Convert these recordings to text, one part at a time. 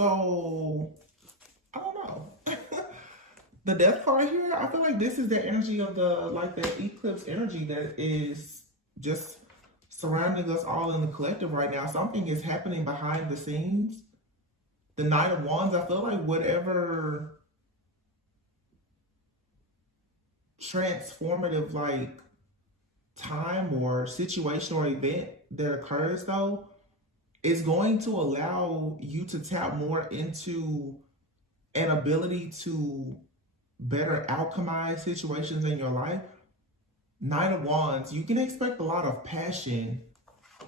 So, I don't know. The death card here, I feel like this is the energy of the eclipse energy that is just surrounding us all in the collective right now. Something is happening behind the scenes. The Knight of Wands, I feel like whatever transformative time or situation or event that occurs though is going to allow you to tap more into an ability to better alchemize situations in your life. Knight of Wands, you can expect a lot of passion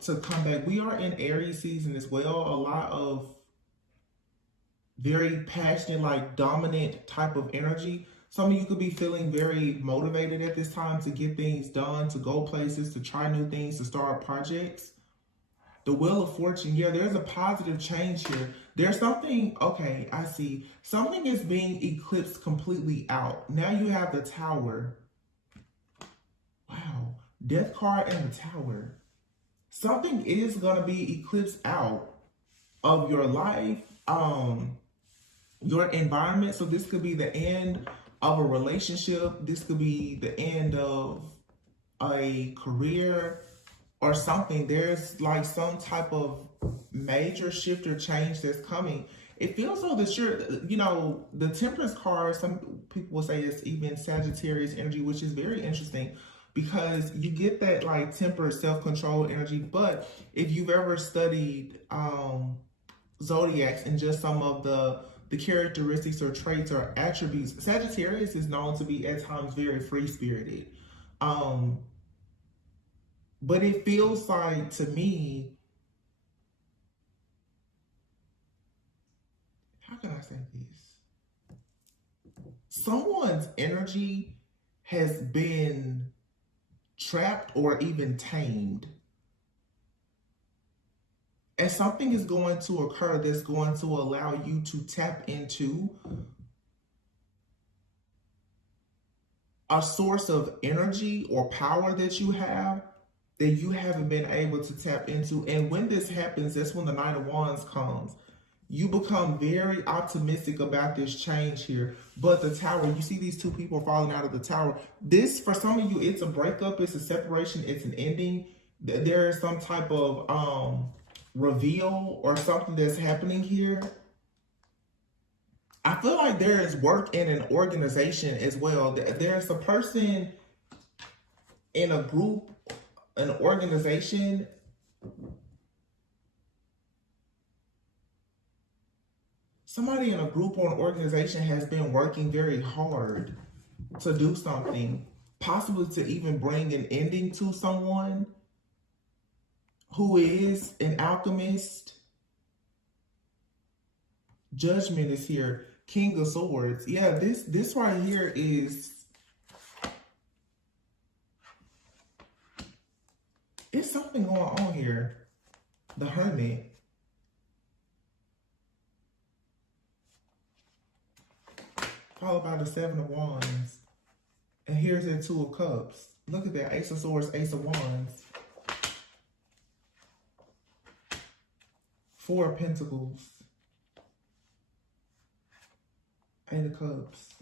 to come back. We are in Aries season as well. A lot of very passionate, dominant type of energy. Some of you could be feeling very motivated at this time to get things done, to go places, to try new things, to start projects. The Wheel of Fortune, yeah, there's a positive change here. There's something, okay, I see. Something is being eclipsed completely out. Now you have the Tower. Wow, Death card and the Tower. Something is going to be eclipsed out of your life, your environment. So this could be the end of a relationship. This could be the end of a career or something. There's some type of major shift or change that's coming. It feels so that the Temperance card, some people will say it's even Sagittarius energy, which is very interesting because you get that tempered self-control energy. But if you've ever studied zodiacs and just some of the characteristics or traits or attributes, Sagittarius is known to be at times very free-spirited. But it feels like, to me, how can I say this? Someone's energy has been trapped or even tamed. And something is going to occur that's going to allow you to tap into a source of energy or power that you have that you haven't been able to tap into. And when this happens, that's when the Knight of Wands comes. You become very optimistic about this change here. But the Tower, you see these two people falling out of the Tower. This, for some of you, it's a breakup, it's a separation, it's an ending. There is some type of reveal or something that's happening here. I feel like there is work in an organization as well. There's a person in a group, an organization, somebody in a group or an organization has been working very hard to do something, possibly to even bring an ending to someone who is an alchemist. Judgment is here. King of Swords. Yeah, this right here is, it's something going on here. The Hermit. Followed by the Seven of Wands. And here's the Two of Cups. Look at that. Ace of Swords, Ace of Wands. Four of Pentacles. Eight of Cups.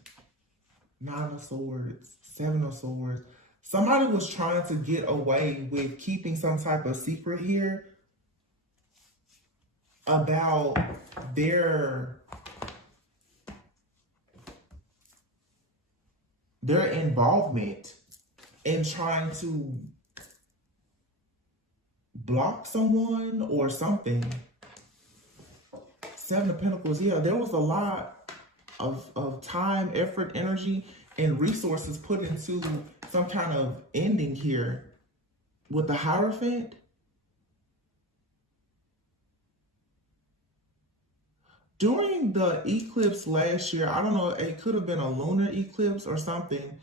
Nine of Swords. Seven of Swords. Somebody was trying to get away with keeping some type of secret here about their involvement in trying to block someone or something. Seven of Pentacles. Yeah, there was a lot of time, effort, energy, and resources put into some kind of ending here with the Hierophant. During the eclipse last year, I don't know, it could have been a lunar eclipse or something,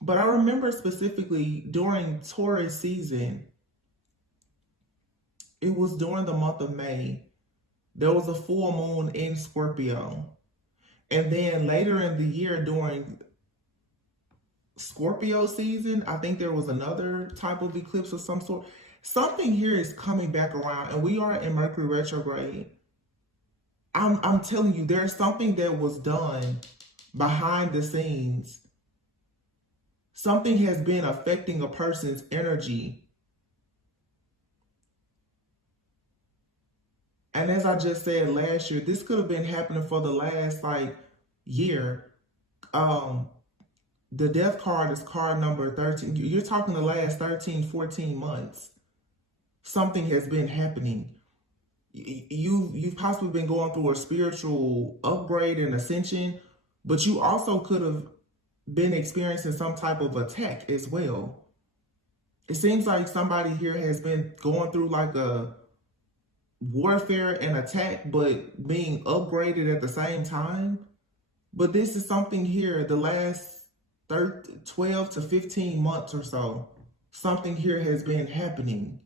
but I remember specifically during Taurus season, it was during the month of May, there was a full moon in Scorpio. And then later in the year during Scorpio season, I think there was another type of eclipse of some sort. Something here is coming back around, and we are in Mercury retrograde. I'm telling you, there's something that was done behind the scenes. Something has been affecting a person's energy. And as I just said last year, this could have been happening for the last like year. The death card is card number 13. You're talking the last 13, 14 months. Something has been happening. You've possibly been going through a spiritual upgrade and ascension, but you also could have been experiencing some type of attack as well. It seems like somebody here has been going through like a warfare and attack, but being upgraded at the same time. But this is something here, the last 12 to 15 months or so, something here has been happening.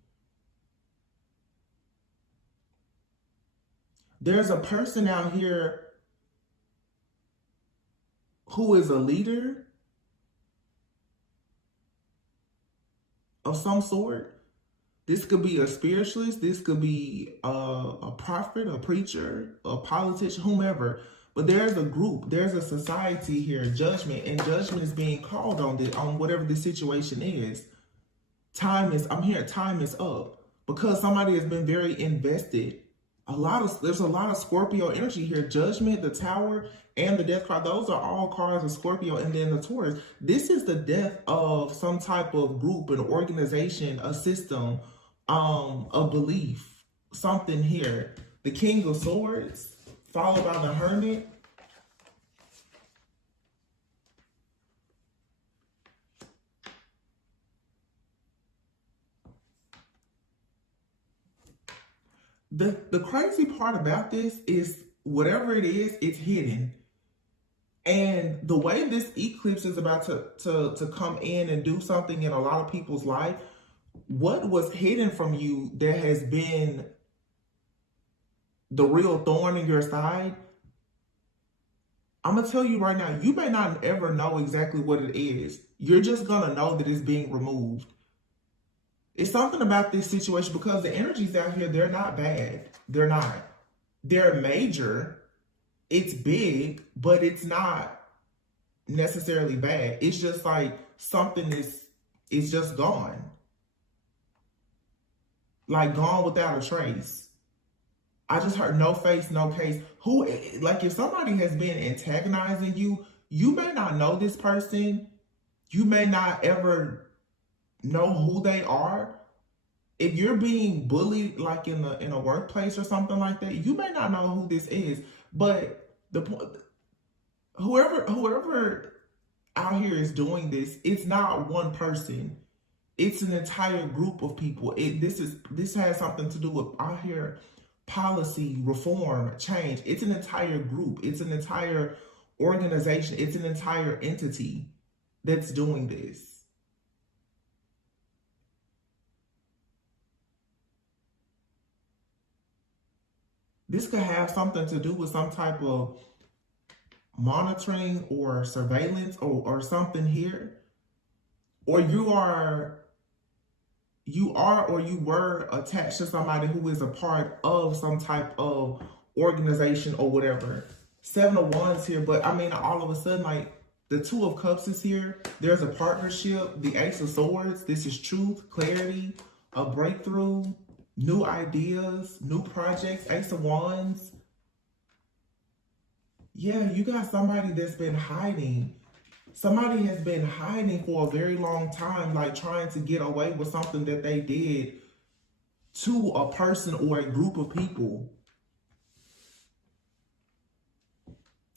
There's a person out here who is a leader of some sort. This could be a spiritualist. This could be a prophet, a preacher, a politician, whomever. But there's a group, there's a society here, judgment, and judgment is being called on whatever the situation is. Time is up because somebody has been very invested. There's a lot of Scorpio energy here. Judgment, the Tower, and the Death card. Those are all cards of Scorpio, and then the Taurus. This is the death of some type of group, an organization, a system, a belief, something here. The King of Swords, followed by the Hermit. The crazy part about this is whatever it is, it's hidden. And the way this eclipse is about to come in and do something in a lot of people's life, what was hidden from you that has been the real thorn in your side, I'm going to tell you right now, you may not ever know exactly what it is. You're just going to know that it's being removed. It's something about this situation because the energies out here, they're not bad. They're not. They're major. It's big, but it's not necessarily bad. It's just like something is just gone. Like gone without a trace. I just heard no face, no case. Like if somebody has been antagonizing you, you may not know this person. You may not ever know who they are. If you're being bullied like in a workplace or something like that, you may not know who this is. But whoever out here is doing this, it's not one person. It's an entire group of people. This has something to do with out here policy, reform, change. It's an entire group. It's an entire organization. It's an entire entity that's doing this. This could have something to do with some type of monitoring or surveillance or something here. Or you or you were attached to somebody who is a part of some type of organization or whatever. 7 of Wands here, but I mean, all of a sudden, like the 2 of Cups is here. There's a partnership. The Ace of Swords. This is truth, clarity, a breakthrough, new ideas, new projects. Ace of Wands. Yeah, you got somebody that's been hiding. Somebody has been hiding for a very long time, like trying to get away with something that they did to a person or a group of people.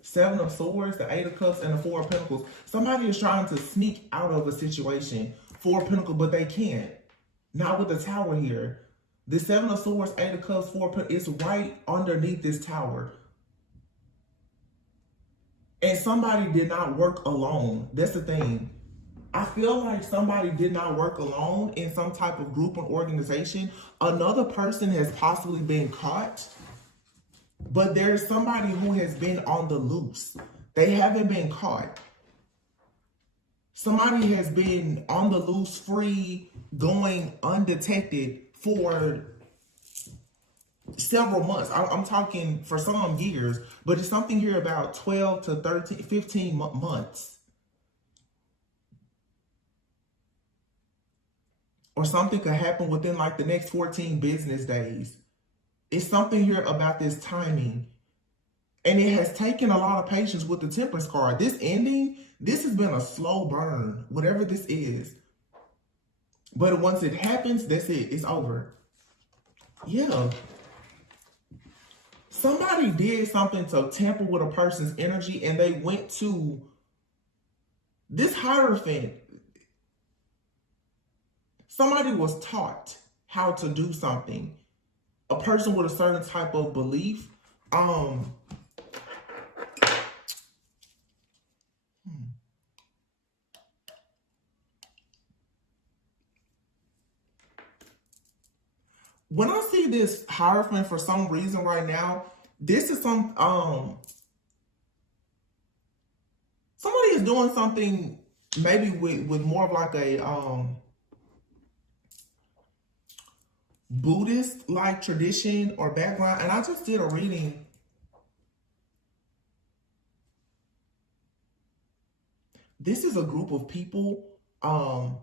7 of Swords, the 8 of Cups, and the 4 of Pentacles. Somebody is trying to sneak out of a situation. 4 of Pentacles, but they can't. Not with the Tower here. The 7 of Swords, 8 of Cups, 4 of Pentacles, it's right underneath this Tower. And somebody did not work alone. That's the thing. I feel like somebody did not work alone in some type of group or organization. Another person has possibly been caught, but there's somebody who has been on the loose. They haven't been caught. Somebody has been on the loose, free, going undetected for several months. I'm talking for some years, but it's something here about 12 to 13, 15 months. Or something could happen within like the next 14 business days. It's something here about this timing. And it has taken a lot of patience with the Temperance card. This ending, this has been a slow burn, whatever this is. But once it happens, that's it. It's over. Yeah. Somebody did something to tamper with a person's energy, and they went to this Hierophant. Somebody was taught how to do something. A person with a certain type of belief. When I see this Hierophant for some reason right now, this is some somebody is doing something maybe with more of like a Buddhist like tradition or background. And I just did a reading. This is a group of people who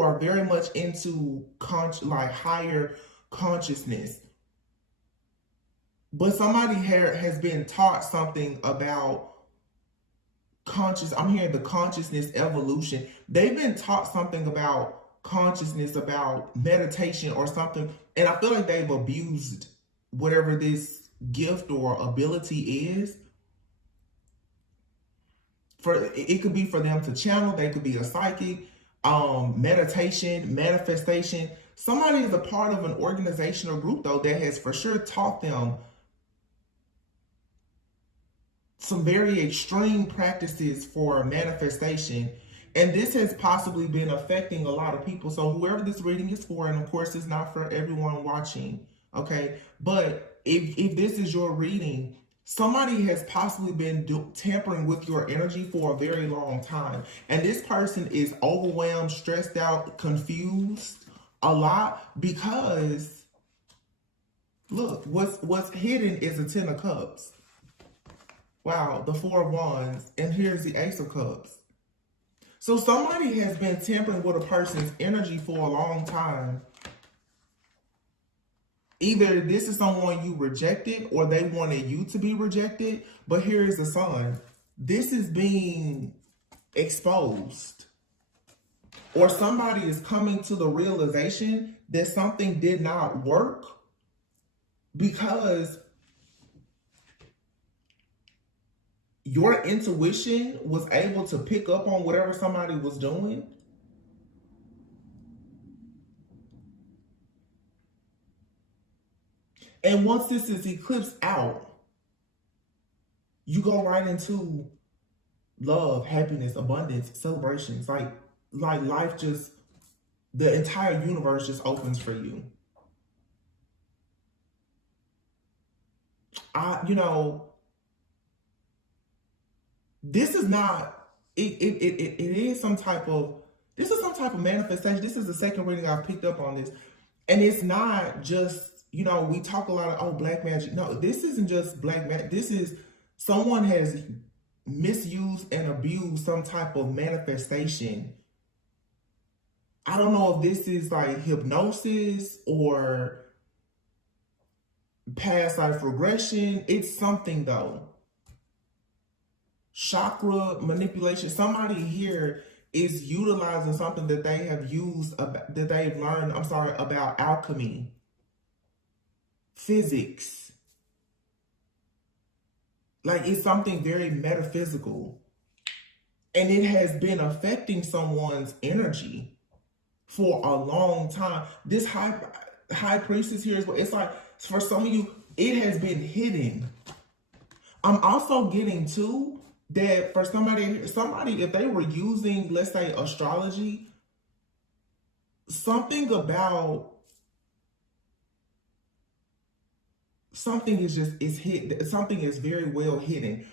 are very much into higher consciousness. But somebody here has been taught something about I'm hearing the consciousness evolution. They've been taught something about consciousness, about meditation or something. And I feel like they've abused whatever this gift or ability is. It could be for them to channel. They could be a psychic, meditation, manifestation. Somebody is a part of an organization or group though that has for sure taught them some very extreme practices for manifestation. And this has possibly been affecting a lot of people. So whoever this reading is for, and of course it's not for everyone watching, okay? But if this is your reading, somebody has possibly been tampering with your energy for a very long time. And this person is overwhelmed, stressed out, confused a lot because, look, what's hidden is the Ten of Cups. Wow, the Four of Wands, and here's the Ace of Cups. So somebody has been tampering with a person's energy for a long time. Either this is someone you rejected or they wanted you to be rejected, but here is the Sun. This is being exposed. Or somebody is coming to the realization that something did not work because your intuition was able to pick up on whatever somebody was doing. And once this is eclipsed out, you go right into love, happiness, abundance, celebrations. Like life just, the entire universe just opens for you. This is not, it is some type of, this is some type of manifestation. This is the second reading I've picked up on this. And it's not just, we talk a lot of, oh, black magic. No, this isn't just black magic. This is, someone has misused and abused some type of manifestation. I don't know if this is like hypnosis or past life regression. It's something though. Chakra manipulation. Somebody here is utilizing something that they have used, that they've learned, about alchemy, physics. Like it's something very metaphysical. And it has been affecting someone's energy for a long time. This high priestess here is what it's like. For some of you, it has been hidden. I'm also getting too that for somebody, if they were using, let's say, astrology, something about something is hidden. Something is very well hidden.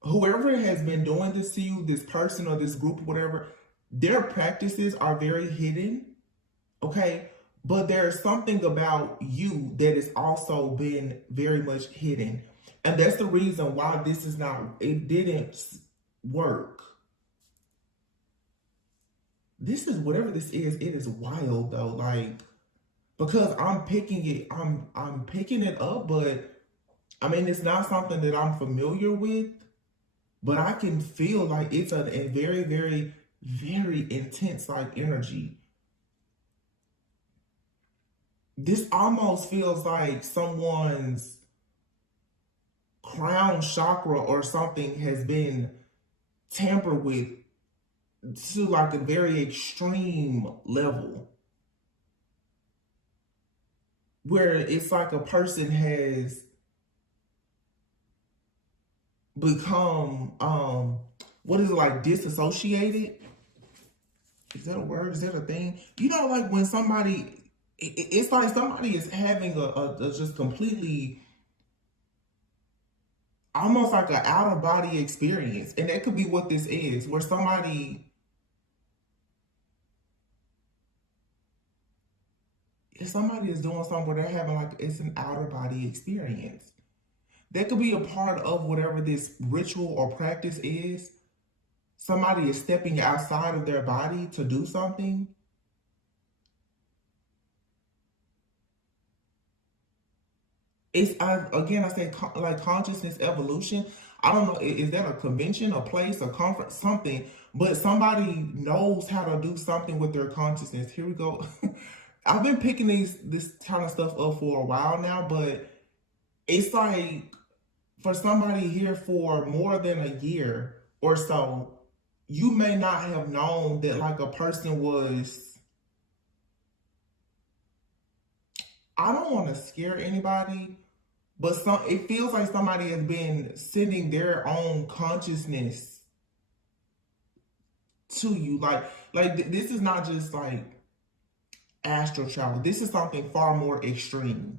Whoever has been doing this to you, this person or this group, whatever, their practices are very hidden. Okay. But there's something about you that has also been very much hidden. And that's the reason why this is not, it didn't work. This is whatever this is, it is wild though. Like, because I'm picking it, I'm picking it up, but I mean it's not something that I'm familiar with, but I can feel like it's a very, very, very intense like energy. This almost feels like someone's crown chakra or something has been tampered with to like a very extreme level, where it's like a person has become what is it, like disassociated? Is that a word? Is that a thing? You know, like when somebody, it's like somebody is having a just completely, almost like an out of body experience. And that could be what this is, where somebody, if somebody is doing something where they're having like, it's an outer body experience. That could be a part of whatever this ritual or practice is. Somebody is stepping outside of their body to do something. It's, again, I say like consciousness evolution. I don't know, is that a convention, a place, a conference, something? But somebody knows how to do something with their consciousness. Here we go. I've been picking this kind of stuff up for a while now, but it's like for somebody here for more than a year or so, you may not have known that like a person was, I don't want to scare anybody, but it feels like somebody has been sending their own consciousness to you. Like this is not just like astral travel. This is something far more extreme.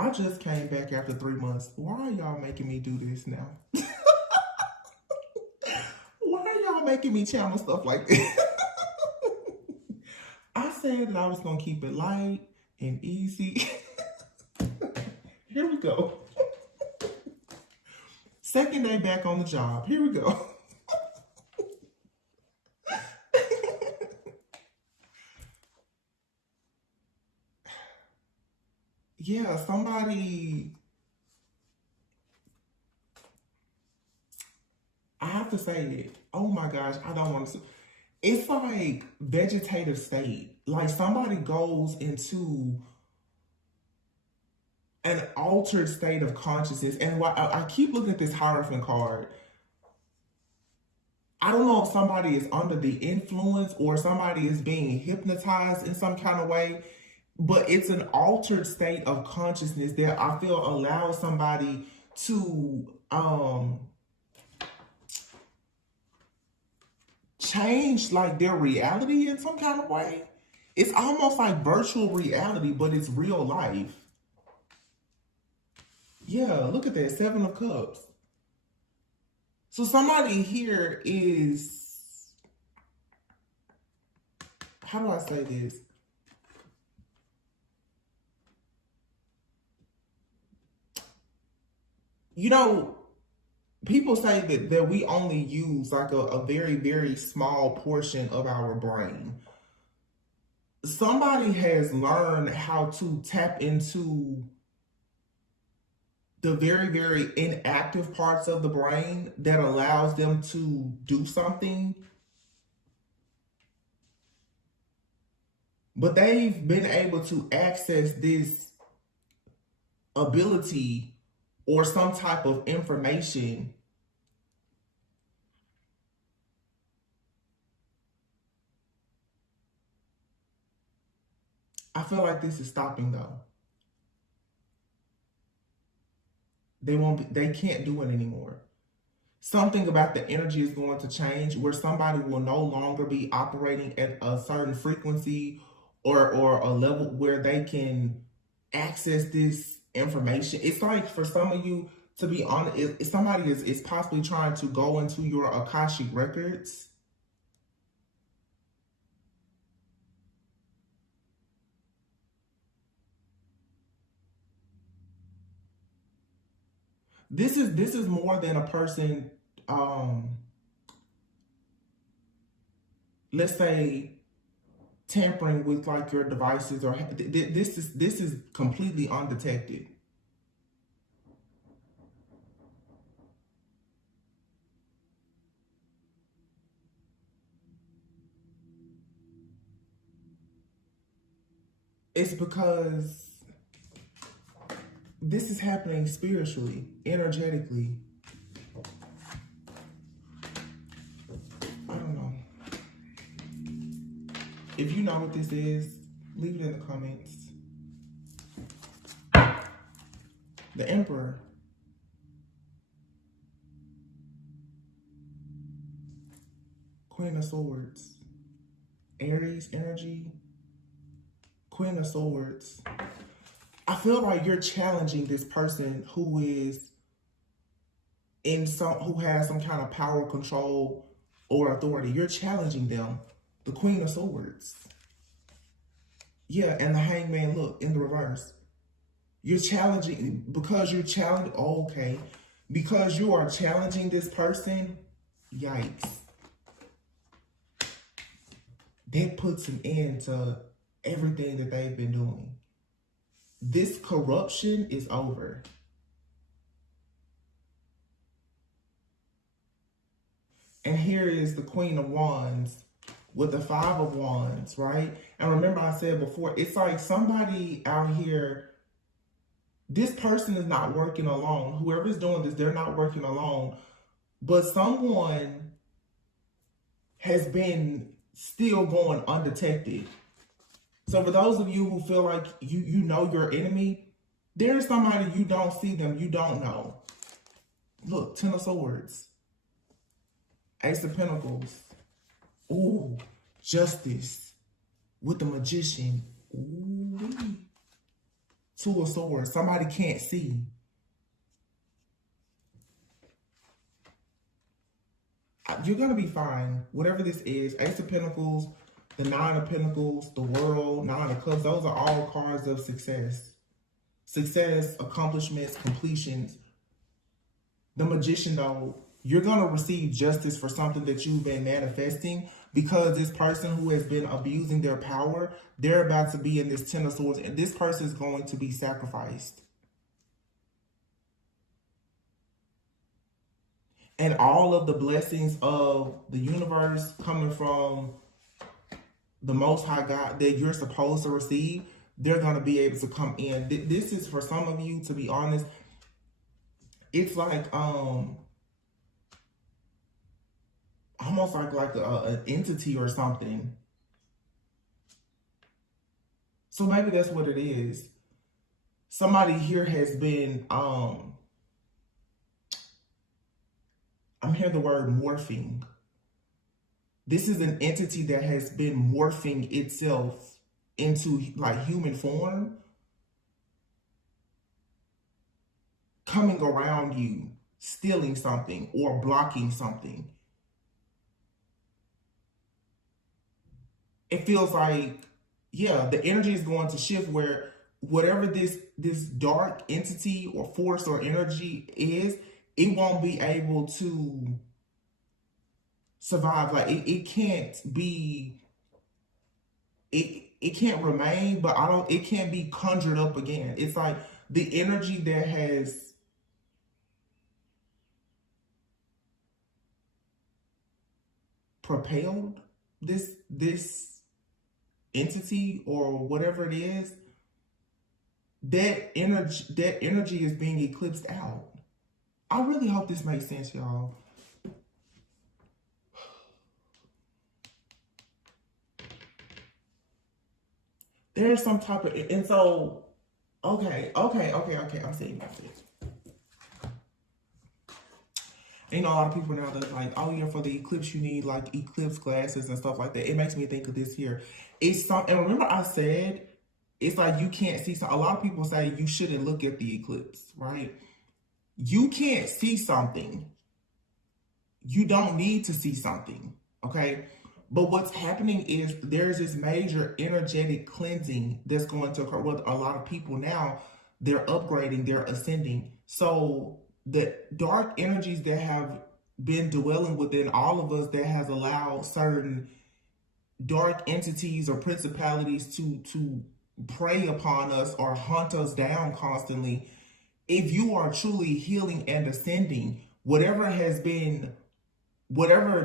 I just came back after 3 months. Why are y'all making me do this now? Why are y'all making me channel stuff like this? I said that I was going to keep it light and easy. Here we go. Second day back on the job. Here we go. Yeah, somebody, I have to say it. Oh my gosh, I don't want to. It's like vegetative state. Like somebody goes into an altered state of consciousness. And I keep looking at this Hierophant card. I don't know if somebody is under the influence or somebody is being hypnotized in some kind of way, but it's an altered state of consciousness that I feel allows somebody to change like their reality in some kind of way. It's almost like virtual reality, but it's real life. Yeah, look at that, 7 of Cups. So somebody here is, how do I say this? You know, people say that we only use like a very, very small portion of our brain. Somebody has learned how to tap into the very, very inactive parts of the brain that allows them to do something. But they've been able to access this ability or some type of information. I feel like this is stopping though. They can't do it anymore. Something about the energy is going to change where somebody will no longer be operating at a certain frequency or a level where they can access this information. It's like for some of you, to be honest, if somebody is possibly trying to go into your Akashic records. This is more than a person, let's say, tampering with like your devices, or this is completely undetected. It's because this is happening spiritually, energetically. I don't know. If you know what this is, leave it in the comments. The Emperor. Queen of Swords. Aries energy. Queen of Swords. I feel like you're challenging this person who is who has some kind of power, control, or authority. You're challenging them. The Queen of Swords. Yeah, and the Hangman, look, in the reverse. You're challenging, because you're challenging, okay. Because you are challenging this person, yikes. That puts an end to everything that they've been doing. This corruption is over. And here is the Queen of Wands with the Five of Wands, right? And remember I said before, it's like somebody out here, this person is not working alone. Whoever's doing this, they're not working alone. But someone has been still going undetected. So for those of you who feel like you know your enemy, there's somebody you don't see them, you don't know. Look, Ten of Swords. Ace of Pentacles. Ooh, Justice with the Magician. Ooh. Two of Swords. Somebody can't see. You're going to be fine. Whatever this is. Ace of Pentacles, the Nine of Pentacles, the World, Nine of Cups. Those are all cards of success. Success, accomplishments, completions. The Magician, though, you're going to receive justice for something that you've been manifesting, because this person who has been abusing their power, they're about to be in this Ten of Swords, and this person is going to be sacrificed. And all of the blessings of the universe coming from the Most High God that you're supposed to receive, they're going to be able to come in. This is, for some of you, to be honest, it's like almost like an entity or something. So maybe that's what it is. Somebody here has been, I'm hearing the word morphing. This is an entity that has been morphing itself into like human form, coming around you, stealing something or blocking something. It feels like, yeah, the energy is going to shift where whatever this dark entity or force or energy is, it won't be able to survive. Like it can't be, it can't remain, but it can't be conjured up again. It's like the energy that has propelled this entity or whatever it is, that energy is being eclipsed out. I really hope this makes sense, y'all. There's some type of, and so, okay. I'm seeing it. You know, a lot of people now that's like, oh yeah, for the eclipse you need like eclipse glasses and stuff like that. It makes me think of this here. It's some, and remember I said It's like you can't see. So a lot of people say you shouldn't look at the eclipse, right? You can't see something. You don't need to see something, okay? But what's happening is there's this major energetic cleansing that's going to occur with a lot of people now. They're upgrading, they're ascending. So the dark energies that have been dwelling within all of us, that has allowed certain dark entities or principalities to prey upon us or hunt us down constantly. If you are truly healing and ascending, whatever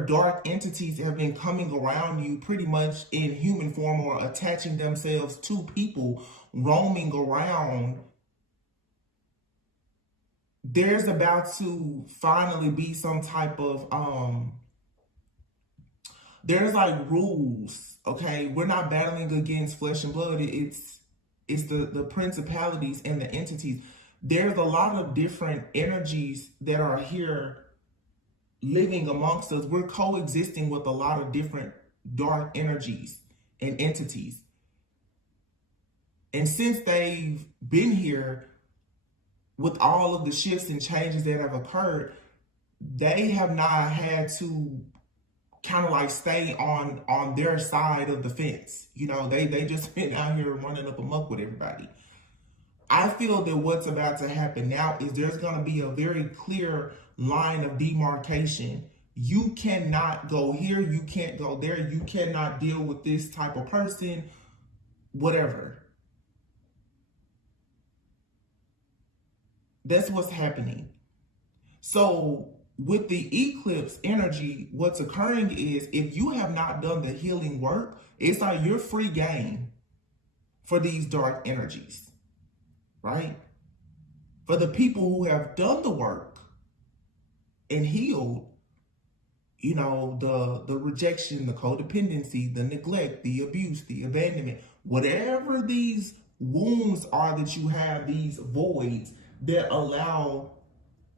dark entities have been coming around you pretty much in human form or attaching themselves to people, roaming around, there's about to finally be some type of there's like rules, okay? We're not battling against flesh and blood. It's the principalities and the entities. There's a lot of different energies that are here living amongst us. We're coexisting with a lot of different dark energies and entities. And since they've been here with all of the shifts and changes that have occurred, they have not had to kind of like stay on their side of the fence. You know, they just been out here running up amok with everybody. I feel that what's about to happen now is there's going to be a very clear line of demarcation. You cannot go here, you can't go there, you cannot deal with this type of person, whatever. That's what's happening. So with the eclipse energy, what's occurring is if you have not done the healing work, it's like you're free game for these dark energies, right? For the people who have done the work and healed, you know, the rejection, the codependency, the neglect, the abuse, the abandonment, whatever these wounds are that you have, these voids that allow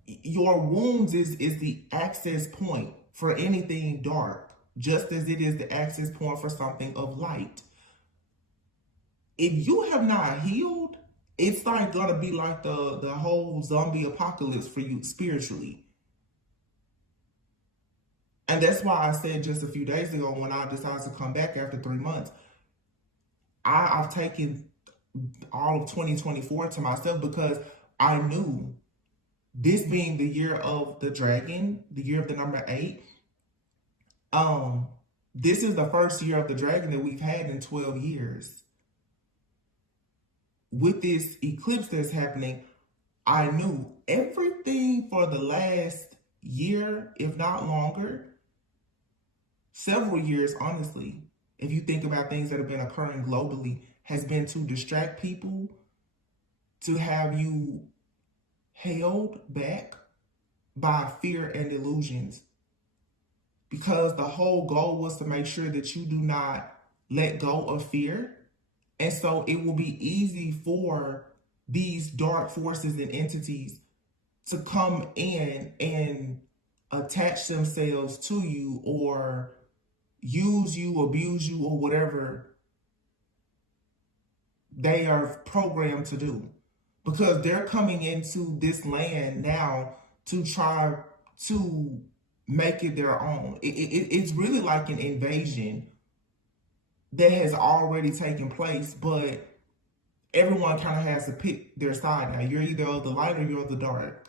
your wounds is the access point for anything dark, just as it is the access point for something of light. If you have not healed, it's like gonna be like the whole zombie apocalypse for you spiritually. And that's why I said just a few days ago when I decided to come back after 3 months, I've taken all of 2024 to myself because I knew this being the year of the dragon, the year of the number 8, this is the first year of the dragon that we've had in 12 years. With this eclipse that's happening, I knew everything for the last year, if not longer, several years, honestly, if you think about things that have been occurring globally, has been to distract people, to have you held back by fear and illusions. Because the whole goal was to make sure that you do not let go of fear. And so it will be easy for these dark forces and entities to come in and attach themselves to you or use you, abuse you, or whatever they are programmed to do. Because they're coming into this land now to try to make it their own. It's really like an invasion that has already taken place, but everyone kind of has to pick their side now. You're either of the light or you're of the dark.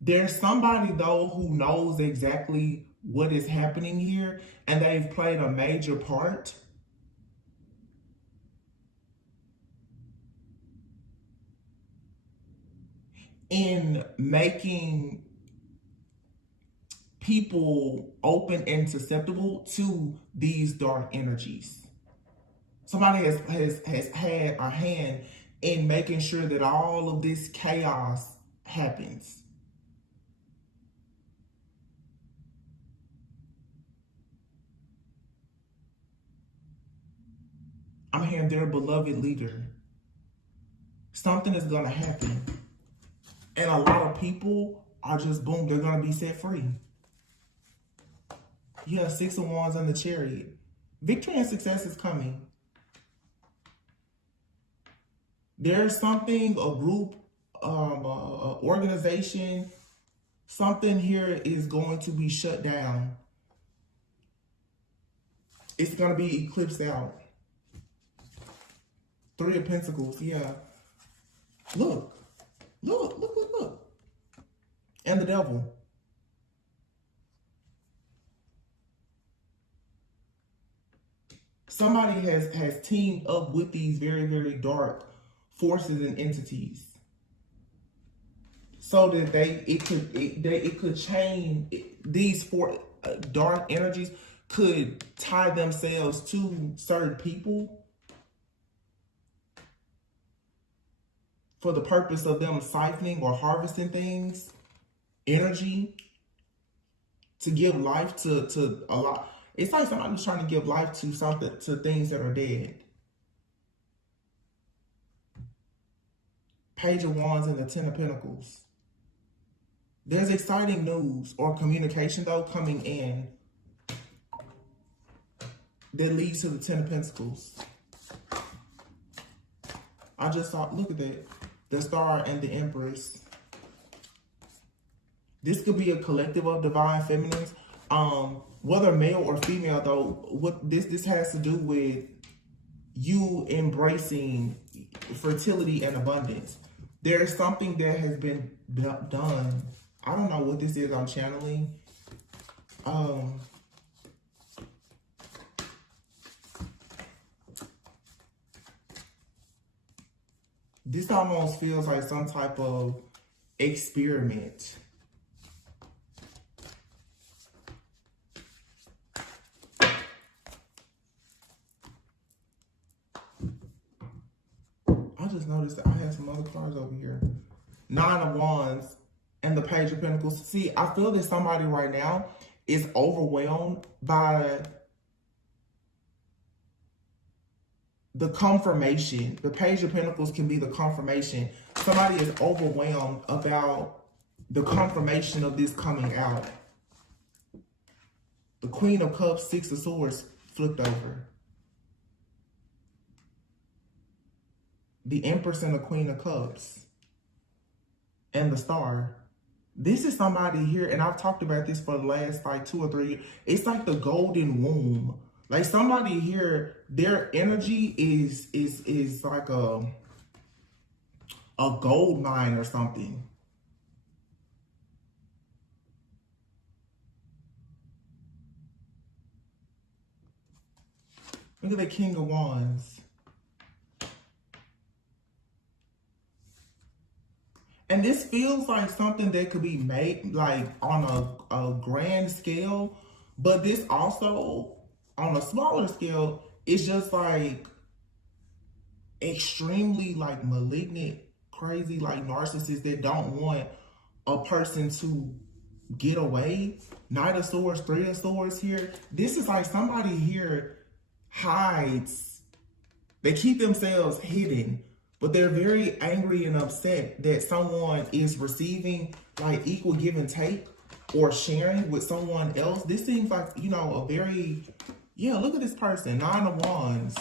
There's somebody, though, who knows exactly what is happening here, and they've played a major part in making people open and susceptible to these dark energies. Somebody has had a hand in making sure that all of this chaos happens. I'm hearing their beloved leader. Something is going to happen. And a lot of people are just, boom, they're going to be set free. Yeah, Six of Wands and the Chariot. Victory and success is coming. There's something, a group, a organization, something here is going to be shut down. It's going to be eclipsed out. Three of Pentacles, yeah. Look. Look, look, look, look. And the Devil. Somebody has teamed up with these very, very dark forces and entities, so that it could change. These four dark energies could tie themselves to certain people for the purpose of them siphoning or harvesting things, energy, to give life to a lot. It's like somebody's trying to give life to something, to things that are dead. Page of Wands and the Ten of Pentacles. There's exciting news or communication, though, coming in that leads to the Ten of Pentacles. I just saw, look at that. The Star and the Empress. This could be a collective of divine feminines. Whether male or female, though, what this has to do with you embracing fertility and abundance. There is something that has been done. I don't know what this is I'm channeling. This almost feels like some type of experiment. I just noticed that I had some other cards over here. Nine of Wands and the Page of Pentacles. See, I feel that somebody right now is overwhelmed by the confirmation. The Page of Pentacles can be the confirmation. Somebody is overwhelmed about the confirmation of this coming out. The Queen of Cups, Six of Swords flipped over. The Empress and the Queen of Cups. And the Star. This is somebody here, and I've talked about this for the last like 2 or 3 years. It's like the golden womb. Like somebody here, their energy is like a gold mine or something. Look at the King of Wands. And this feels like something that could be made like on a grand scale, but this also on a smaller scale, it's just like extremely like malignant, crazy, like narcissists that don't want a person to get away. Knight of Swords, Three of Swords here. This is like somebody here hides. They keep themselves hidden, but they're very angry and upset that someone is receiving like equal give and take or sharing with someone else. This seems like, you know, a very, yeah, look at this person, Nine of Wands.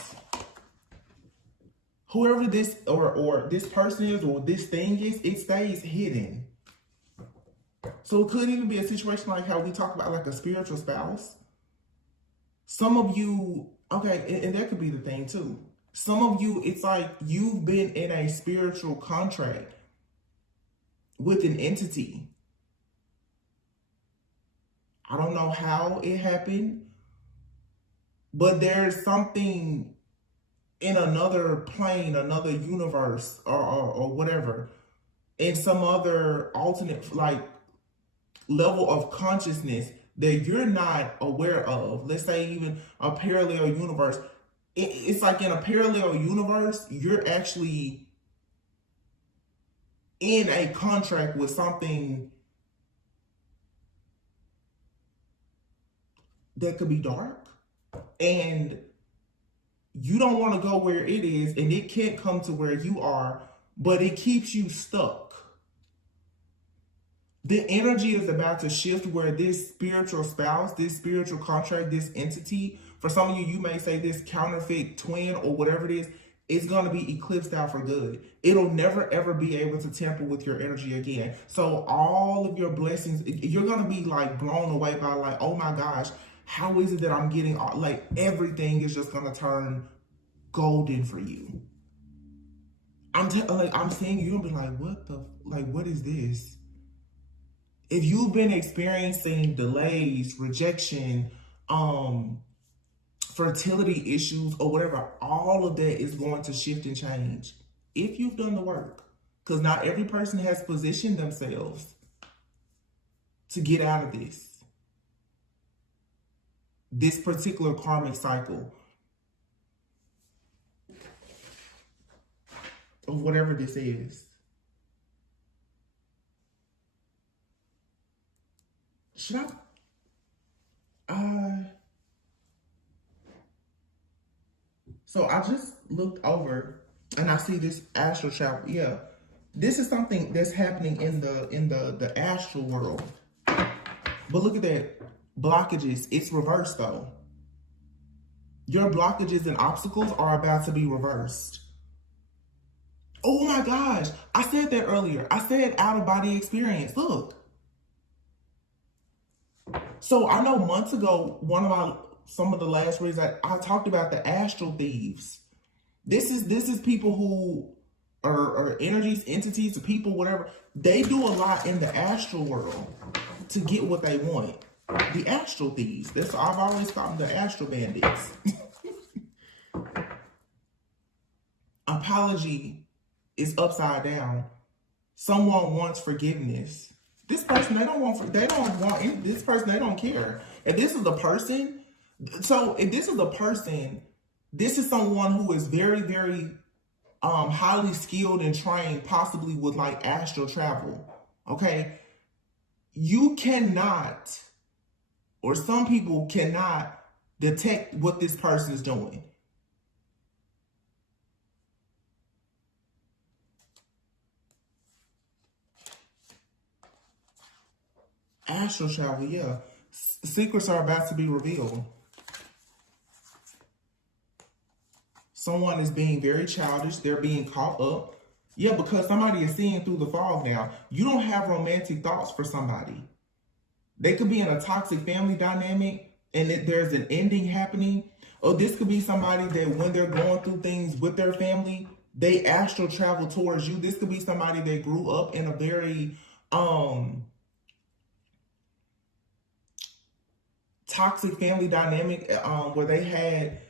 Whoever this or this person is or this thing is, it stays hidden. So it could even be a situation like how we talk about like a spiritual spouse. Some of you, okay, and that could be the thing too. Some of you, it's like you've been in a spiritual contract with an entity. I don't know how it happened, but there's something in another plane, another universe, or whatever, in some other alternate like level of consciousness that you're not aware of. Let's say even a parallel universe. It's like in a parallel universe, you're actually in a contract with something that could be dark, and you don't want to go where it is, and it can't come to where you are, but it keeps you stuck. The energy is about to shift where this spiritual spouse, this spiritual contract, this entity, for some of you, you may say this counterfeit twin or whatever it is going to be eclipsed out for good. It'll never, ever be able to tamper with your energy again. So all of your blessings, you're going to be like blown away by like, oh my gosh, how is it that I'm getting, like everything is just going to turn golden for you. I'm seeing you, you'll be like, what is this? If you've been experiencing delays, rejection, fertility issues, or whatever, all of that is going to shift and change if you've done the work. Because not every person has positioned themselves to get out of this particular karmic cycle of whatever this is. Should so I just looked over and I see this astral travel. Yeah, this is something that's happening in the astral world. But look at that, blockages. It's reversed though. Your blockages and obstacles are about to be reversed. Oh my gosh, I said that earlier. I said out of body experience. Look. So I know months ago, some of the last reads I talked about the astral thieves. This is people who are energies, entities, people, whatever. They do a lot in the astral world to get what they want. The astral thieves. I've always called them the astral bandits. Apology is upside down. Someone wants forgiveness. This person, they don't want this person, they don't care. If this is a person, this is someone who is very, very highly skilled and trained, possibly with like astral travel. Okay. You cannot, or some people cannot detect what this person is doing. Astral travel, yeah. Secrets are about to be revealed. Someone is being very childish. They're being caught up. Yeah, because somebody is seeing through the fog now. You don't have romantic thoughts for somebody. They could be in a toxic family dynamic and there's an ending happening. Or this could be somebody that when they're going through things with their family, they astral travel towards you. This could be somebody that grew up in a very toxic family dynamic where they had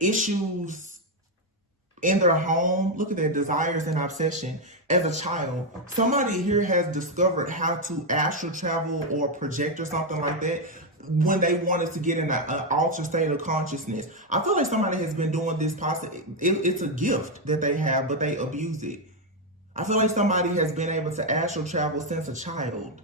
issues in their home. Look at their desires and obsession as a child. Somebody here has discovered how to astral travel or project or something like that when they wanted to get in an altered state of consciousness. I feel like somebody has been doing this it's a gift that they have, but they abuse it. I feel like somebody has been able to astral travel since a child.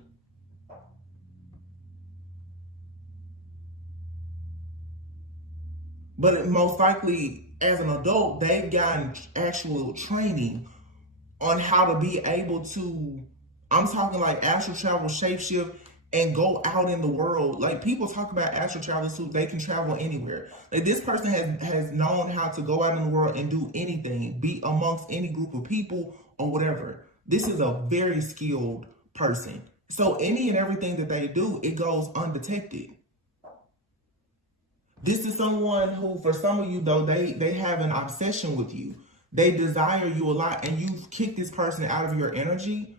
But most likely, as an adult, they've gotten actual training on how to be able to, I'm talking like astral travel, shapeshift, and go out in the world. Like people talk about astral travel, so they can travel anywhere. Like this person has known how to go out in the world and do anything, be amongst any group of people or whatever. This is a very skilled person. So any and everything that they do, it goes undetected. This is someone who, for some of you though, they have an obsession with you. They desire you a lot, and you've kicked this person out of your energy.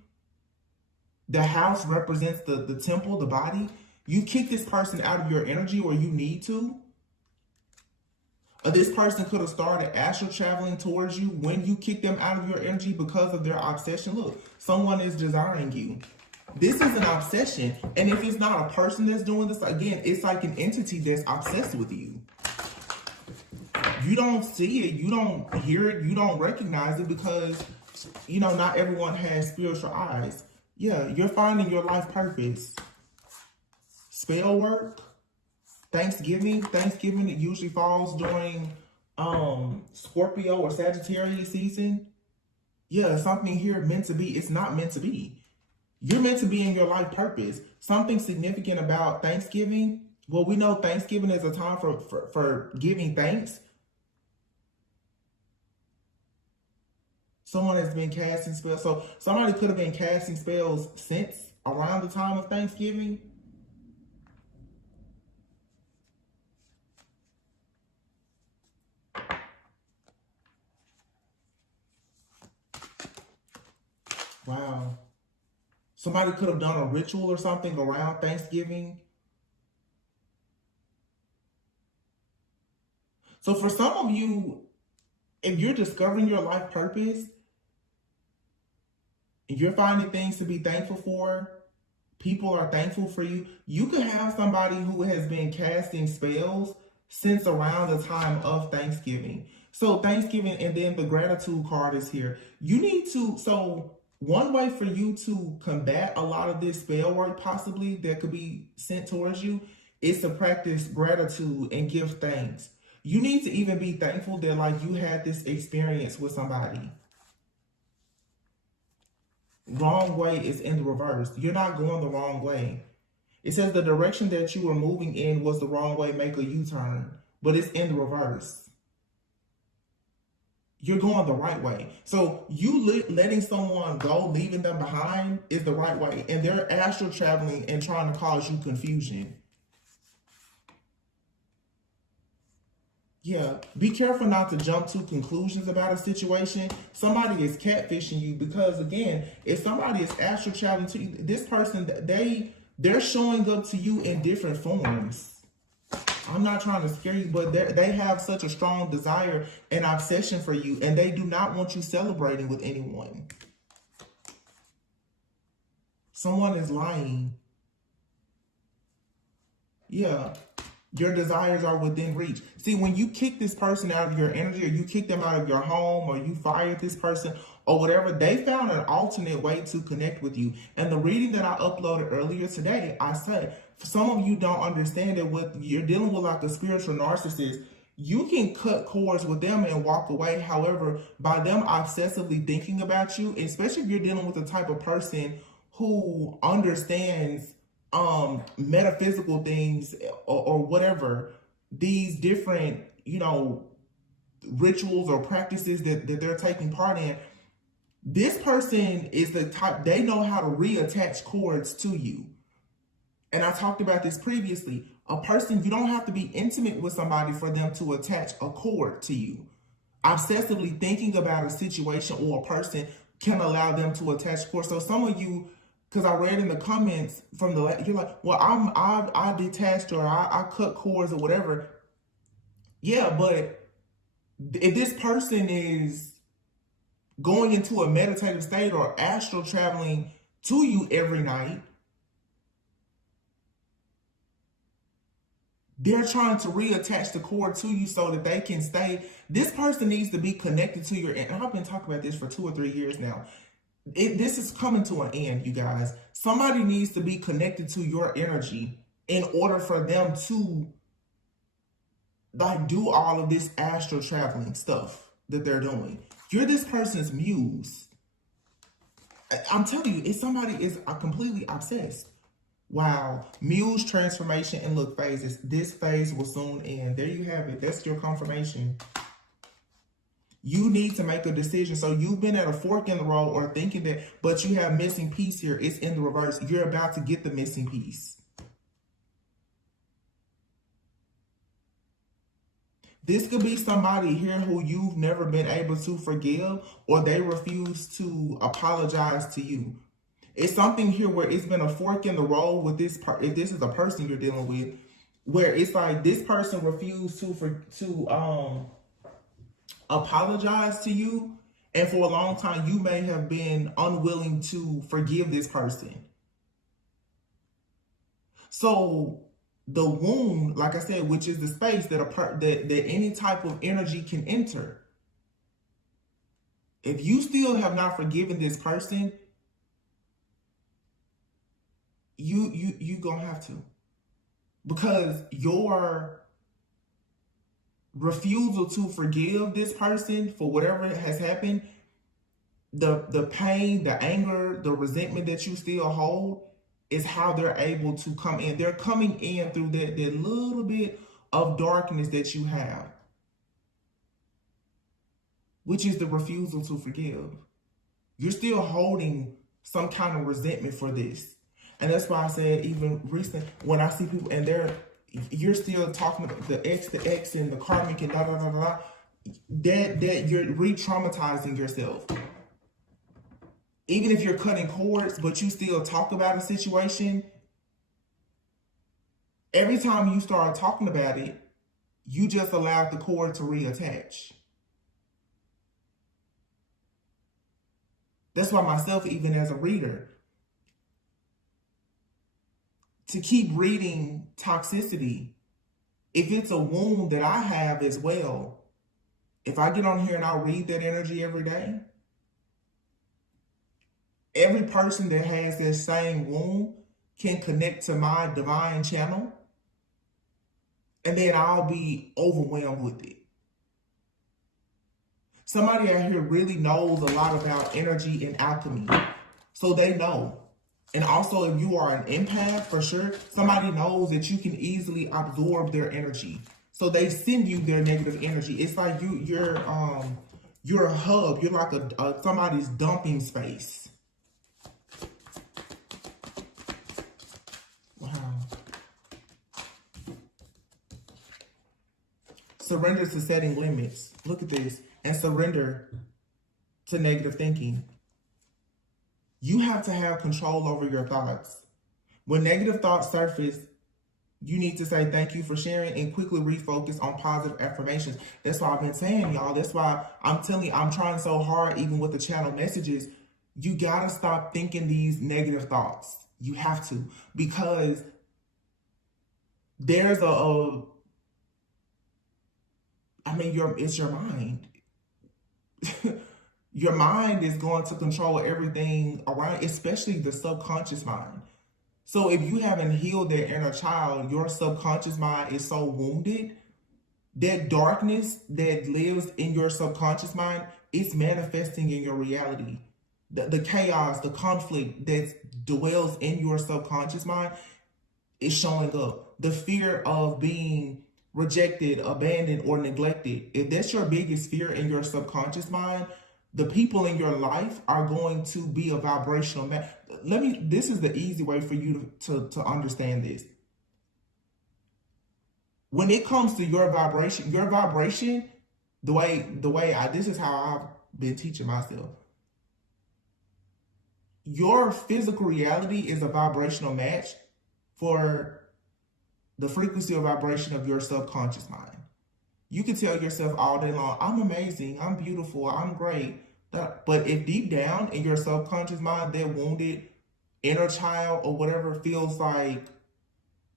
The house represents the temple, the body. You kick this person out of your energy, or you need to. Or this person could have started astral traveling towards you when you kick them out of your energy because of their obsession. Look, someone is desiring you. This is an obsession. And if it's not a person that's doing this, again, it's like an entity that's obsessed with you. You don't see it, you don't hear it, you don't recognize it because, you know, not everyone has spiritual eyes. Yeah, you're finding your life purpose. Spell work, Thanksgiving, it usually falls during Scorpio or Sagittarius season. Yeah, something here meant to be, it's not meant to be. You're meant to be in your life purpose. Something significant about Thanksgiving. Well, we know Thanksgiving is a time for giving thanks. Someone has been casting spells. So somebody could have been casting spells since around the time of Thanksgiving. Wow. Somebody could have done a ritual or something around Thanksgiving. So for some of you, if you're discovering your life purpose, and you're finding things to be thankful for, people are thankful for you, you could have somebody who has been casting spells since around the time of Thanksgiving. So Thanksgiving, and then the gratitude card is here. You need to, so one way for you to combat a lot of this spell work possibly that could be sent towards you is to practice gratitude and give thanks. You need to even be thankful that like you had this experience with somebody. Wrong way is in the reverse. You're not going the wrong way. It says the direction that you were moving in was the wrong way, make a U-turn. But it's in the reverse. You're going the right way. So you letting someone go, leaving them behind is the right way. And they're astral traveling and trying to cause you confusion. Yeah, be careful not to jump to conclusions about a situation. Somebody is catfishing you because, again, if somebody is astral traveling to you, this person, they're showing up to you in different forms. I'm not trying to scare you, but they have such a strong desire and obsession for you, and they do not want you celebrating with anyone. Someone is lying. Yeah. Your desires are within reach. See, when you kick this person out of your energy, or you kick them out of your home, or you fired this person, or whatever, they found an alternate way to connect with you. And the reading that I uploaded earlier today, I said, some of you don't understand it. With you're dealing with like a spiritual narcissist, you can cut cords with them and walk away. However, by them obsessively thinking about you, especially if you're dealing with the type of person who understands metaphysical things or whatever, these different, rituals or practices that they're taking part in, this person is the type, they know how to reattach cords to you. And I talked about this previously. A person, you don't have to be intimate with somebody for them to attach a cord to you. Obsessively thinking about a situation or a person can allow them to attach cords. So some of you, because I read in the comments from you're like, well, I detached, or I cut cords or whatever. Yeah, but if this person is going into a meditative state or astral traveling to you every night, they're trying to reattach the cord to you so that they can stay. This person needs to be connected to your, and I've been talking about this for 2 or 3 years now. This is coming to an end, you guys. Somebody needs to be connected to your energy in order for them to like do all of this astral traveling stuff that they're doing. You're this person's muse. I'm telling you, if somebody is completely obsessed. Wow. Muse transformation and look phases. This phase will soon end. There you have it. That's your confirmation. You need to make a decision. So you've been at a fork in the road or thinking that, but you have missing piece here. It's in the reverse. You're about to get the missing piece. This could be somebody here who you've never been able to forgive, or they refuse to apologize to you. It's something here where it's been a fork in the road with this part. If this is a person you're dealing with, where it's like this person refused to apologize to you, and for a long time you may have been unwilling to forgive this person. So the wound, like I said, which is the space that any type of energy can enter. If you still have not forgiven this person, you gonna have to, because your refusal to forgive this person for whatever has happened, the pain, the anger, the resentment that you still hold is how they're able to come in. They're coming in through that little bit of darkness that you have, which is the refusal to forgive. You're still holding some kind of resentment for this. And that's why I said, even recent, when I see people and you're still talking about the ex and the karmic and da da da da, that you're re-traumatizing yourself. Even if you're cutting cords, but you still talk about a situation, every time you start talking about it, you just allowed the cord to reattach. That's why myself, even as a reader, to keep reading toxicity, if it's a wound that I have as well, if I get on here and I read that energy every day, every person that has that same wound can connect to my divine channel, and then I'll be overwhelmed with it. Somebody out here really knows a lot about energy and alchemy, so they know. And also, if you are an empath, for sure, somebody knows that you can easily absorb their energy. So they send you their negative energy. It's like you're a hub. You're like somebody's dumping space. Wow. Surrender to setting limits. Look at this. And surrender to negative thinking. You have to have control over your thoughts. When negative thoughts surface, you need to say thank you for sharing and quickly refocus on positive affirmations. That's why I've been saying, y'all. That's why I'm telling you, I'm trying so hard, even with the channel messages. You got to stop thinking these negative thoughts. You have to. Because there's it's your mind. Your mind is going to control everything around, especially the subconscious mind. So if you haven't healed that inner child, your subconscious mind is so wounded, that darkness that lives in your subconscious mind is manifesting in your reality. The chaos, the conflict that dwells in your subconscious mind is showing up. The fear of being rejected, abandoned, or neglected. If that's your biggest fear in your subconscious mind, the people in your life are going to be a vibrational match. This is the easy way for you to understand this. When it comes to your vibration, this is how I've been teaching myself. Your physical reality is a vibrational match for the frequency or vibration of your subconscious mind. You can tell yourself all day long, I'm amazing, I'm beautiful, I'm great. But if deep down in your subconscious mind, that wounded inner child or whatever feels like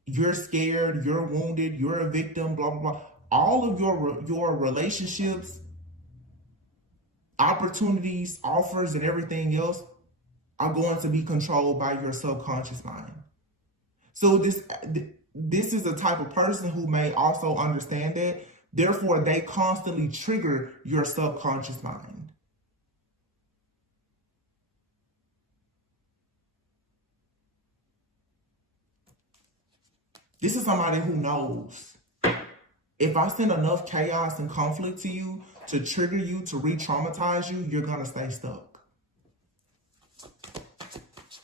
you're scared, you're wounded, you're a victim, blah, blah, blah. All of your relationships, opportunities, offers, and everything else are going to be controlled by your subconscious mind. So this is the type of person who may also understand that. Therefore, they constantly trigger your subconscious mind. This is somebody who knows. If I send enough chaos and conflict to you, to trigger you, to re-traumatize you, you're going to stay stuck.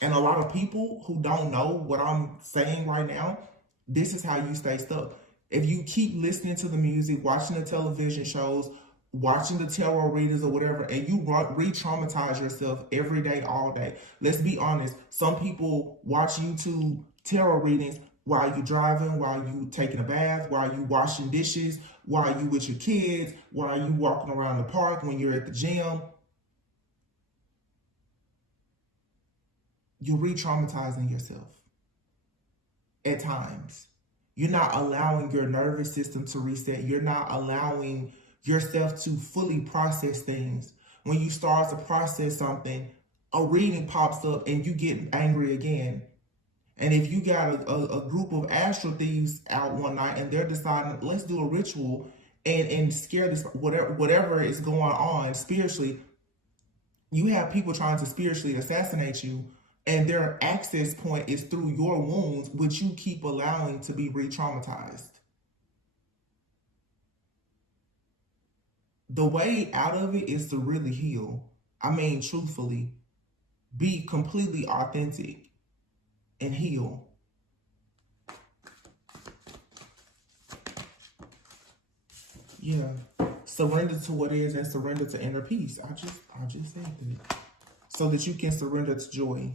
And a lot of people who don't know what I'm saying right now, this is how you stay stuck. If you keep listening to the music, watching the television shows, watching the tarot readers or whatever, and you re-traumatize yourself every day, all day. Let's be honest. Some people watch YouTube tarot readings while you're driving, while you taking a bath, while you washing dishes, while you with your kids, while you walking around the park, when you're at the gym. You're re-traumatizing yourself at times. You're not allowing your nervous system to reset. You're not allowing yourself to fully process things. When you start to process something, a reading pops up and you get angry again. And if you got a group of astral thieves out one night and they're deciding, let's do a ritual and scare this, whatever is going on spiritually, You have people trying to spiritually assassinate you, and their access point is through your wounds, which you keep allowing to be re-traumatized. The way out of it is to really heal. I mean, truthfully, be completely authentic and heal. Yeah. Surrender to what is and surrender to inner peace. I just said that. So that you can surrender to joy.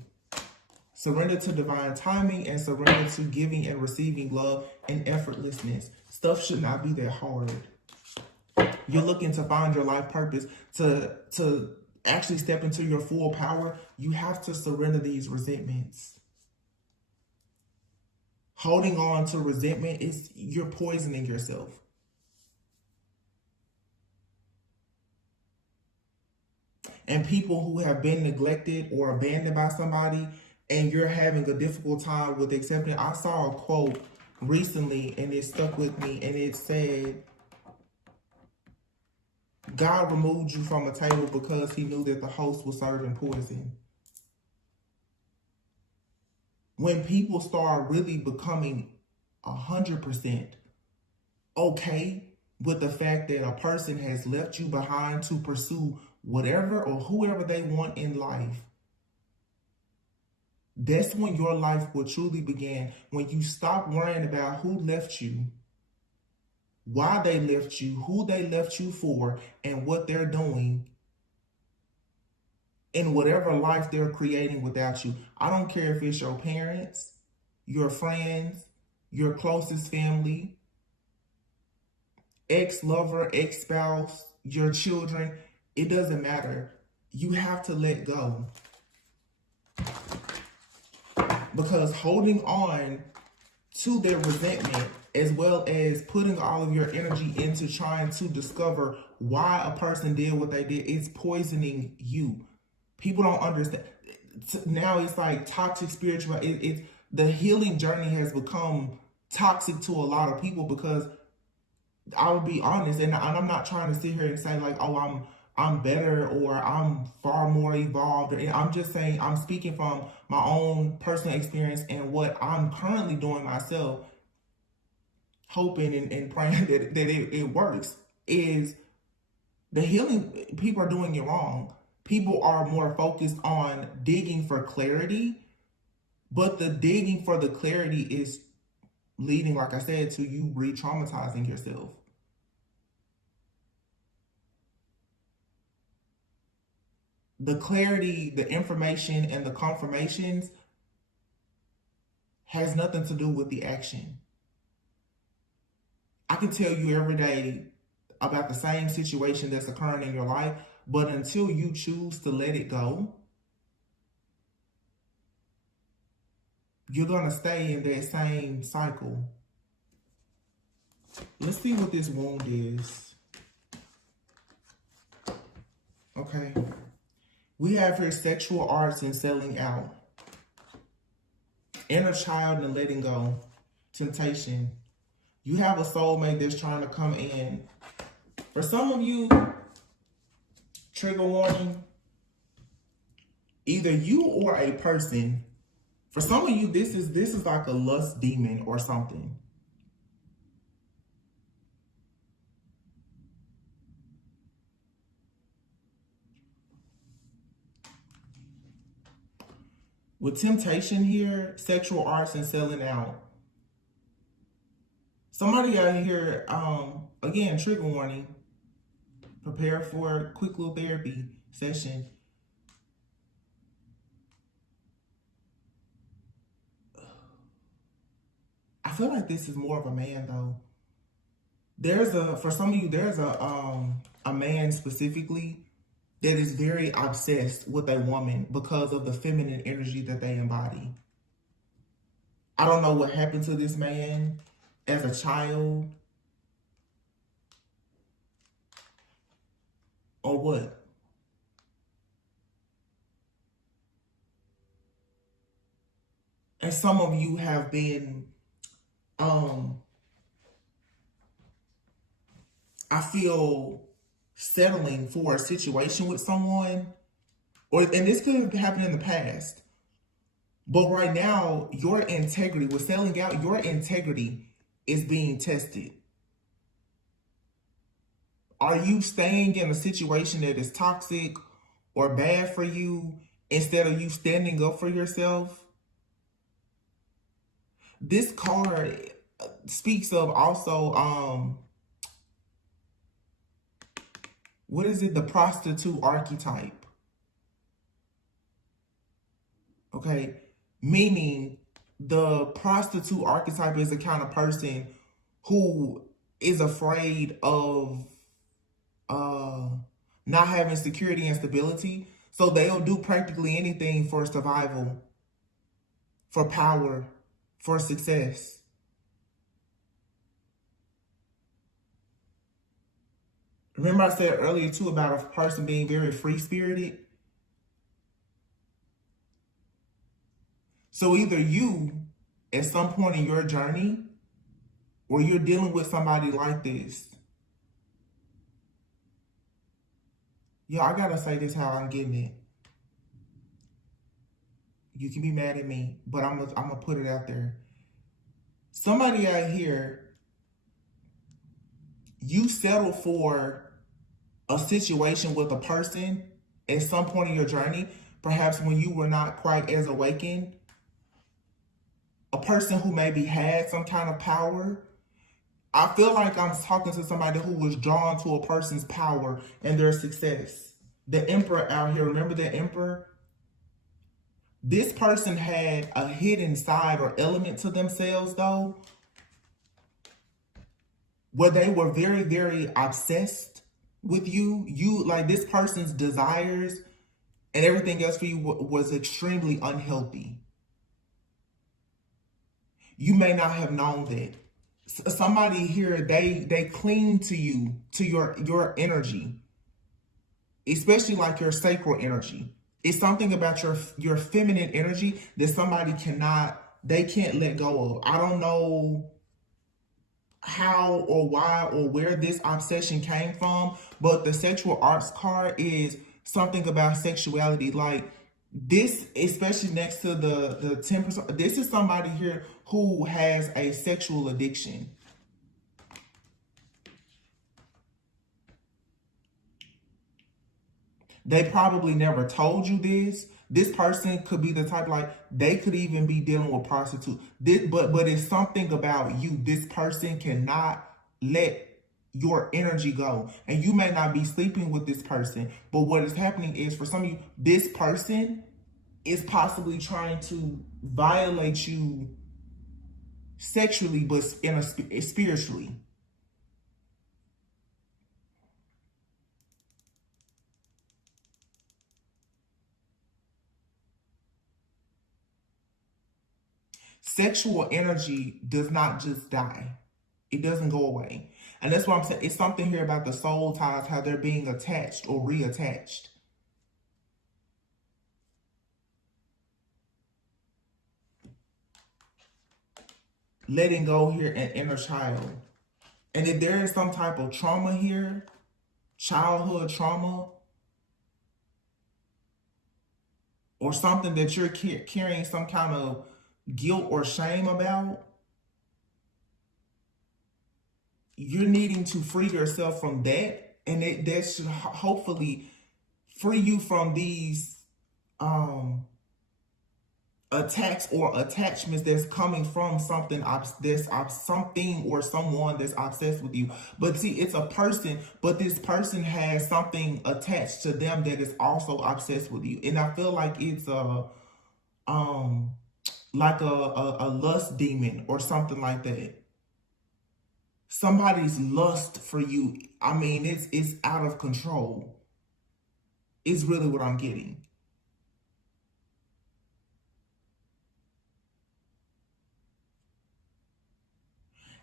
Surrender to divine timing and surrender to giving and receiving love and effortlessness. Stuff should not be that hard. You're looking to find your life purpose, to actually step into your full power. You have to surrender these resentments. Holding on to resentment is you're poisoning yourself. And people who have been neglected or abandoned by somebody, and you're having a difficult time with accepting. I saw a quote recently and it stuck with me, and it said, God removed you from a table because he knew that the host was serving poison. When people start really becoming 100% okay with the fact that a person has left you behind to pursue whatever or whoever they want in life, that's when your life will truly begin. When you stop worrying about who left you, why they left you, who they left you for, and what they're doing in whatever life they're creating without you. I don't care if it's your parents, your friends, your closest family, ex-lover, ex-spouse, your children. It doesn't matter. You have to let go. Because holding on to their resentment, as well as putting all of your energy into trying to discover why a person did what they did, it's poisoning you. People don't understand. Now it's like toxic spiritual. The healing journey has become toxic to a lot of people, because I will be honest, and I'm not trying to sit here and say like, oh, I'm better or I'm far more evolved. I'm just saying, I'm speaking from my own personal experience and what I'm currently doing myself, hoping and praying that it works, is the healing. People are doing it wrong. People are more focused on digging for clarity, but the digging for the clarity is leading, like I said, to you re-traumatizing yourself. The clarity, the information, and the confirmations has nothing to do with the action. I can tell you every day about the same situation that's occurring in your life, but until you choose to let it go, you're going to stay in that same cycle. Let's see what this wound is. Okay. We have here sexual arts and selling out. Inner child and letting go. Temptation. You have a soulmate that's trying to come in. For some of you, trigger warning, either you or a person. For some of you, this is like a lust demon or something. With temptation here, sexual arts and selling out. Somebody out here, again, trigger warning. Prepare for a quick little therapy session. I feel like this is more of a man though. For some of you, there's a man specifically that is very obsessed with a woman because of the feminine energy that they embody. I don't know what happened to this man as a child or what. And some of you have been, I feel, settling for a situation with someone and this could have happened in the past. But right now, your integrity, with selling out, your integrity is being tested. Are you staying in a situation that is toxic or bad for you instead of you standing up for yourself? This card speaks of also, what is it? The prostitute archetype. Okay. Meaning the prostitute archetype is the kind of person who is afraid of not having security and stability. So they'll do practically anything for survival, for power, for success. Remember I said earlier too about a person being very free-spirited? So either you, at some point in your journey, or you're dealing with somebody like this. Yo, I gotta say this how I'm getting it. You can be mad at me, but I'm gonna put it out there. Somebody out here, you settle for a situation with a person at some point in your journey, perhaps when you were not quite as awakened, a person who maybe had some kind of power. I feel like I'm talking to somebody who was drawn to a person's power and their success. The Emperor out here, remember the Emperor? This person had a hidden side or element to themselves, though, where they were very, very obsessed with you. Like this person's desires and everything else for you was extremely unhealthy. You may not have known that. Somebody here, they cling to you, to your energy, especially like your sacral energy. It's something about your feminine energy that somebody they can't let go of. I don't know how or why or where this obsession came from, but the sexual arts card is something about sexuality. Like this, especially next to the 10%, this is somebody here who has a sexual addiction. They probably never told you this. This person could be the type, like they could even be dealing with prostitute. But it's something about you. This person cannot let your energy go. And you may not be sleeping with this person, but what is happening is, for some of you, this person is possibly trying to violate you sexually, but spiritually. Sexual energy does not just die. It doesn't go away. And that's what I'm saying. It's something here about the soul ties, how they're being attached or reattached. Letting go here and inner child. And if there is some type of trauma here, childhood trauma, or something that you're carrying some kind of guilt or shame about, you're needing to free yourself from that. And that should hopefully free you from these attacks or attachments that's coming from something something or someone that's obsessed with you. But see, it's a person, but this person has something attached to them that is also obsessed with you. And I feel like it's a lust demon or something like that. Somebody's lust for you. I mean, it's out of control. It's really what I'm getting.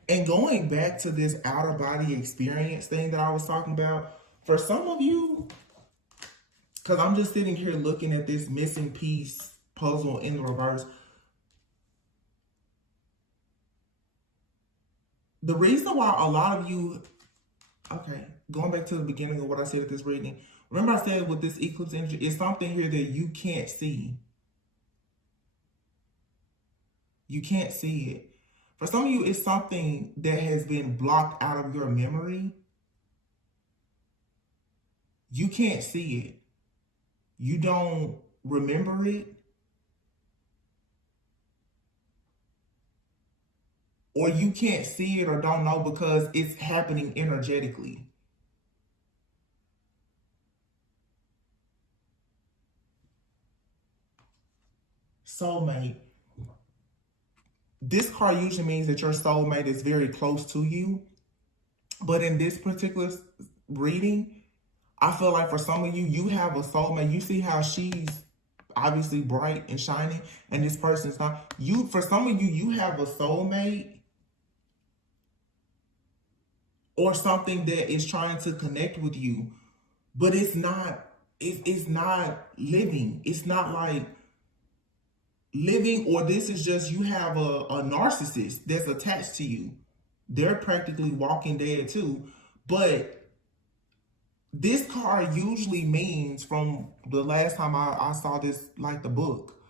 And going back to this outer body experience thing that I was talking about, for some of you, because I'm just sitting here looking at this missing piece puzzle in the reverse. The reason why a lot of you, okay, going back to the beginning of what I said at this reading, Remember I said with this eclipse energy, it's something here that you can't see. You can't see it. For some of you, it's something that has been blocked out of your memory. You can't see it. You don't remember it. Or you can't see it or don't know because it's happening energetically. Soulmate. This card usually means that your soulmate is very close to you. But in this particular reading, I feel like for some of you, you have a soulmate. You see how she's obviously bright and shining, and this person's not. For some of you, you have a soulmate or something that is trying to connect with you, but it's not. It's not living. It's not like living, or this is just you have a narcissist that's attached to you. They're practically walking dead too. But this card usually means, from the last time I saw this, like the book,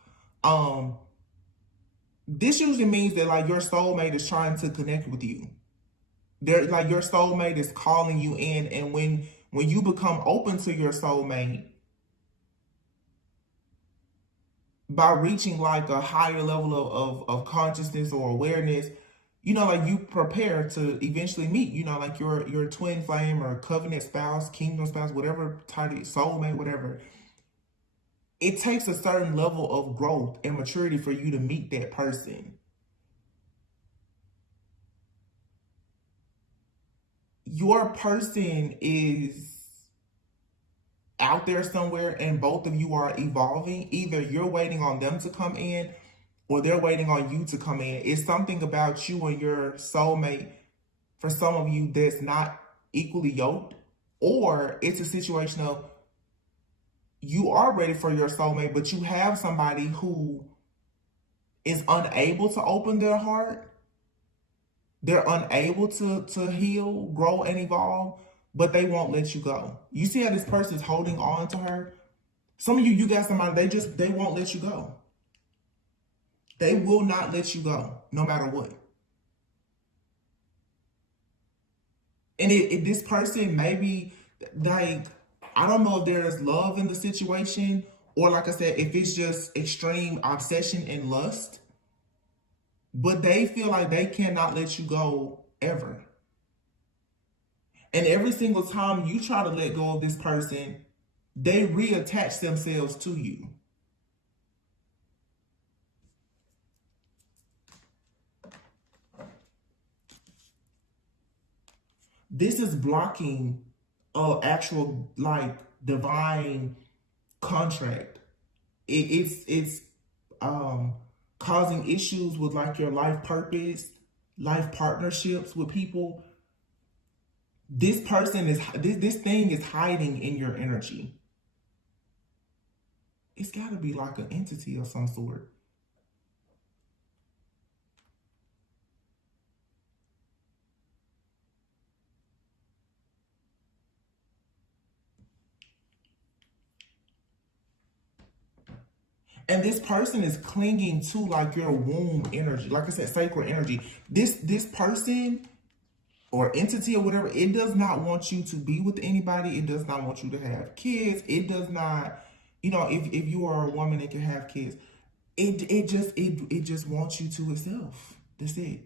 this usually means that like your soulmate is trying to connect with you. They're like your soulmate is calling you in, and when you become open to your soulmate, by reaching like a higher level of consciousness or awareness, you know, like you prepare to eventually meet, you know, like your twin flame or covenant spouse, kingdom spouse, whatever title, soulmate, whatever. It takes a certain level of growth and maturity for you to meet that person. Your person is out there somewhere and both of you are evolving. Either you're waiting on them to come in or they're waiting on you to come in. It's something about you and your soulmate, for some of you, that's not equally yoked. Or it's a situation of you are ready for your soulmate, but you have somebody who is unable to open their heart. They're unable to heal, grow, and evolve, but they won't let you go. You see how this person is holding on to her? Some of you got somebody, they won't let you go. They will not let you go, no matter what. And this person maybe, like, I don't know if there's love in the situation, or like I said, if it's just extreme obsession and lust, but they feel like they cannot let you go ever. And every single time you try to let go of this person, they reattach themselves to you. This is blocking actual like divine contract. It's causing issues with like your life purpose, life partnerships with people. This person is, this thing is hiding in your energy. It's got to be like an entity of some sort. And this person is clinging to like your womb energy. Like I said, sacred energy. This person or entity or whatever, it does not want you to be with anybody. It does not want you to have kids. It does not, you know, if you are a woman and can have kids, it just wants you to itself. That's it.